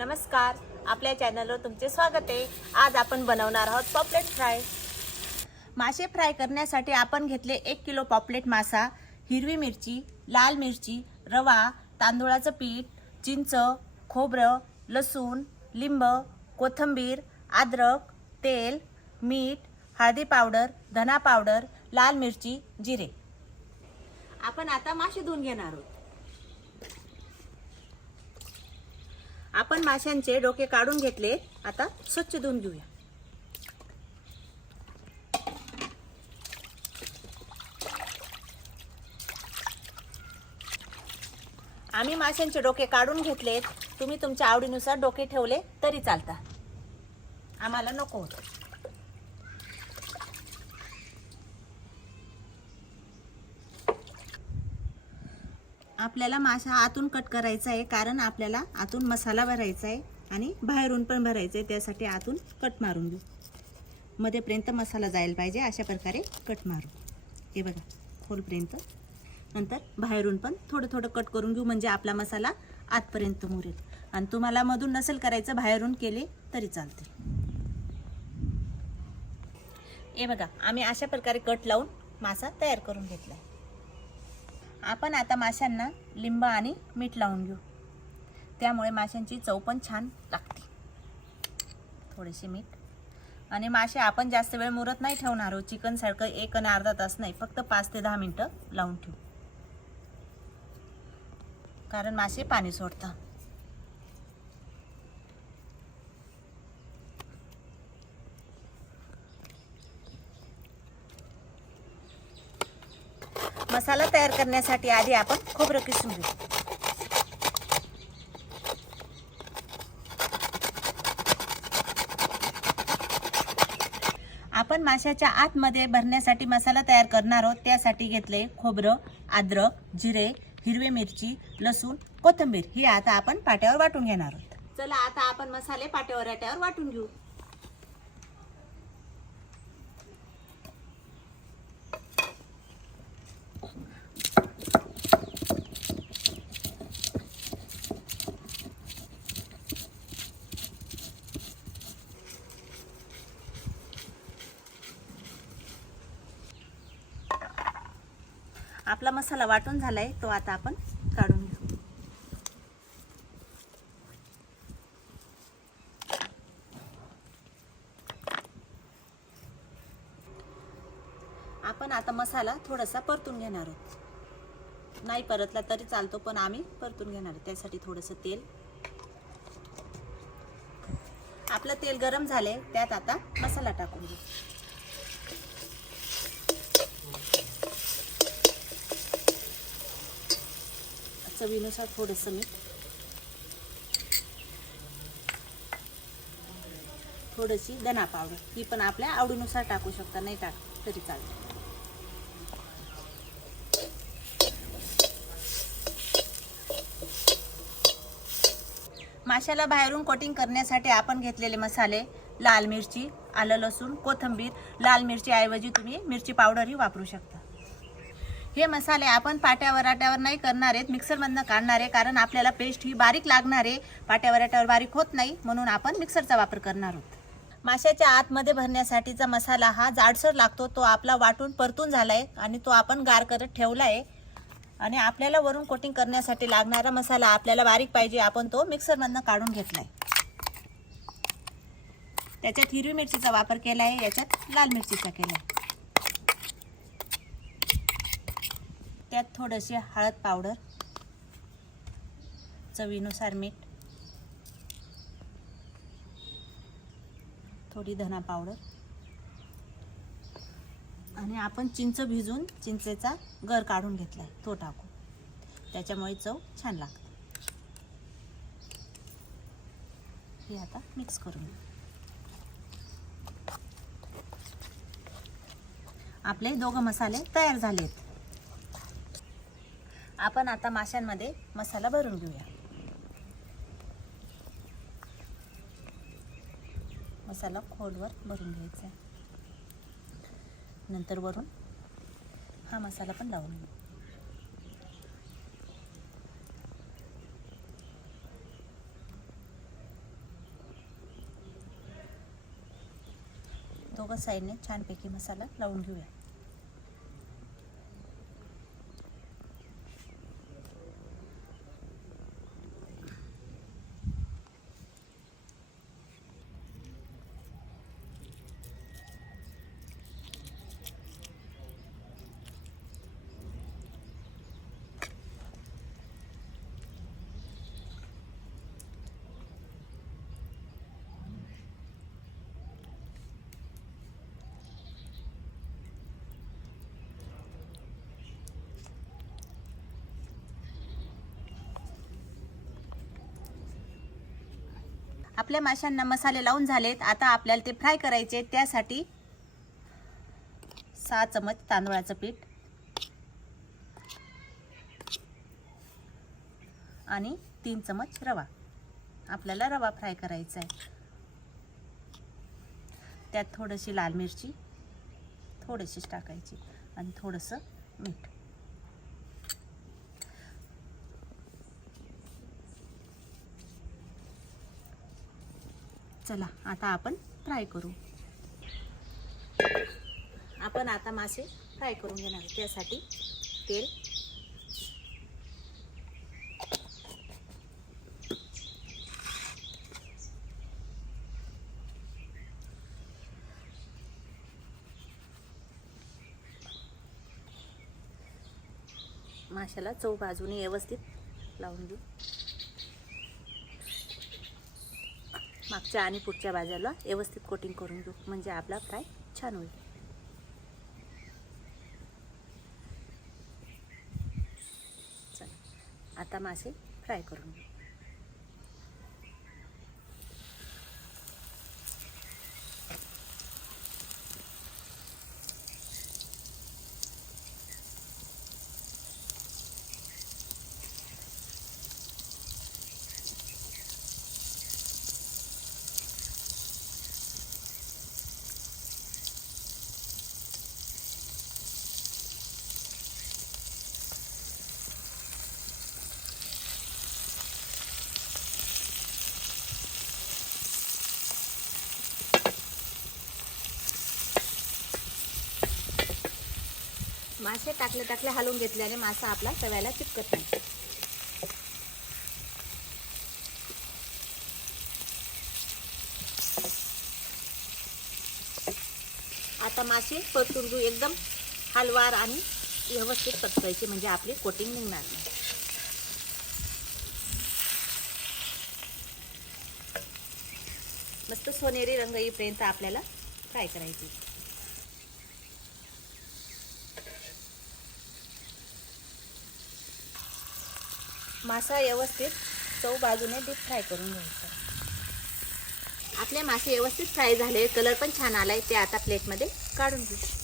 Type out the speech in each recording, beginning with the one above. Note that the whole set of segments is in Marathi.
नमस्कार. आपल्या चॅनलवर तुमचे स्वागत आहे. आज आपण बनवणार आहोत पॉपलेट फ्राय मासे फ्राय करण्यासाठी आपण घेतले एक किलो पॉपलेट मासा हिरवी मिरची लाल मिरची रवा तांदूळाचं पीठ चिंच खोबरं लसूण लिंब कोथिंबीर अद्रक तेल मीठ हळदी पावडर धना पावडर लाल मिरची जिरे. आपण आता मासे धुवून घेणार आहोत. आपण माशांचे डोके काढून घेतले. आता स्वच्छ धुवून घेऊया. आम्ही माशांचे डोके काढून घेतलेत. तुम्ही तुमच्या आवडीनुसार डोके ठेवले तरी चालता आम्हाला नको होतं. आपल्याला मासा आतून कट करायचा आहे कारण आपल्याला आतून मसाला भरायचा आहे आणि बाहेरून पण भरायचं आहे त्यासाठी आतून कट मारून घेऊ. मध्येपर्यंत मसाला जायला पाहिजे अशा प्रकारे कट मारू हे बघा खोलपर्यंत. नंतर बाहेरून पण थोडं थोडं कट करून घेऊ म्हणजे आपला मसाला आतपर्यंत मुरेल. आणि तुम्हाला मधून नसेल करायचं बाहेरून केले तरी चालते. हे बघा आम्ही अशा प्रकारे कट लावून मासा तयार करून घेतला आपण आता माशांना लिंब आणि मीठ लावून घेऊ. त्यामुळे माशांची चव पण छान लागते. थोडेसे मीठ. आणि मासे आपण जास्त वेळ मुरत नाही ठेवणार आहोत चिकन सारखं एक आणि अर्धा तास नाही. फक्त पाच ते दहा मिनटं लावून ठेवू. कारण मासे पाणी सोडतात. मसाला तयार करण्यासाठी आधी आपण खोबरं किसून घेऊ. आपण माशाच्या आतमध्ये भरण्यासाठी मसाला तयार करणार आहोत. त्यासाठी घेतले खोबरं अद्रक जिरे हिरवी मिरची लसूण कोथिंबीर. ही आता आपण पाट्यावर वाटून घेणार आहोत. चला आता आपण मसाले पाट्यावर वाट्यावर वाटून घेऊ. आपला मसाला वाटून झाला आहे तो आता आपण काढून घेऊ. आपण आता मसाला थोडासा परतून घेणार आहोत. नाही परतला तरी चालतो पण आम्ही परतून घेणार आहोत. त्यासाठी थोडंसं तेल. आपलं तेल गरम झाले त्यात आता मसाला टाकून घेऊ. चवीनुसार थोडंसं मीठ. थोडीशी धना पावडर. ही पण आपल्या आवडीनुसार टाकू शकता नाही टाक तरी चालतं. माशाला बाहेरून कोटिंग करण्यासाठी आपण घेतलेले मसाले लाल मिरची आलं लसूण कोथिंबीर. लाल मिरची ऐवजी तुम्ही मिरची पावडरही वापरू शकता. हे मसाले आपण पाट्या वराट्यावर नाही करणार आहेत. मिक्सरमधनं काढणार आहे कारण आपल्याला पेस्ट ही बारीक लागणार आहे. पाट्या वराट्यावर बारीक होत नाही म्हणून आपण मिक्सरचा वापर करणार आहोत. माशाच्या आतमध्ये भरण्यासाठीचा मसाला हा जाडसर लागतो. तो आपला वाटून परतून झाला आहे आणि तो आपण गार करत ठेवला आहे आणि आपल्याला वरून कोटिंग करण्यासाठी लागणारा मसाला आपल्याला बारीक पाहिजे. आपण तो मिक्सरमधनं काढून घेतला आहे त्याच्यात हिरवी मिरचीचा वापर केला आहे याच्यात लाल मिरचीचा केला आहे त्यात थोडीशी हळद पावडर चवीनुसार मीठ थोडी धना पावडर आणि आपण चिंच भिजून चिंचेचा गर काढून घेतलाय तो टाकू. त्याच्यामुळे चव छान लागते. हे आता मिक्स करून घेऊ. आपले दोघं मसाले तयार झालेत. आपण आता माशांमध्ये मसाला भरून घेऊया. मसाला खोलवर भरून घ्यायचा नंतर वरून हा मसाला पण लावून घेऊ. दोघं साईडने छानपैकी मसाला लावून घेऊया. आपल्या माशांना मसाले लावून झालेत. आता आपल्याला ते फ्राय करायचे त्यासाठी सहा चमच तांदूळाचं पीठ आणि तीन चमच रवा. आपल्याला रवा फ्राय करायचा आहे. त्यात थोडीशी लाल मिरची थोडीशीच टाकायची आणि थोडंसं मीठ. चला आता आपण फ्राय करू. आपण आता मासे फ्राय करून घेणार त्यासाठी तेल. माशाला चौ बाजूने व्यवस्थित लावून घेऊ. मागच्या आणि पुढच्या बाजूला व्यवस्थित कोटिंग करून घेऊ म्हणजे आपला फ्राय छान होईल. चला. आता मासे फ्राय करून घेऊ. मासे टाकले टाकले हलवून घेतल्याने मासा आपला तव्याला चिपकत नाही. आता मासे परतून घेऊ. एकदम हलवार आणि व्यवस्थित परतवायचे म्हणजे आपली कोटिंग निघणार नाही. मस्त सोनेरी रंग येईपर्यंत आपल्याला फ्राय करायची? मासा व्यवस्थित चव बाजूने डीप फ्राय करून घ्यायचा. आपले मासे व्यवस्थित फ्राय झाले कलर पण छान आला आहे ते आता प्लेटमध्ये काढून घेऊ.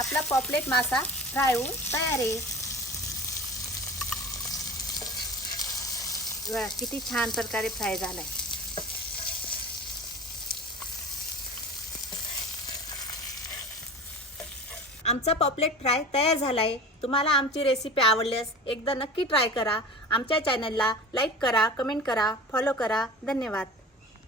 आपला पॉपलेट मासा फ्राय होऊन तयार आहे. किती छान प्रकारे फ्राय झालाय. आमचा पॉपलेट फ्राय तयार झाला आहे तुम्हाला आमची रेसिपी आवडल्यास एकदा नक्की ट्राय करा. आमच्या चॅनलला लाईक करा कमेंट करा फॉलो करा. धन्यवाद.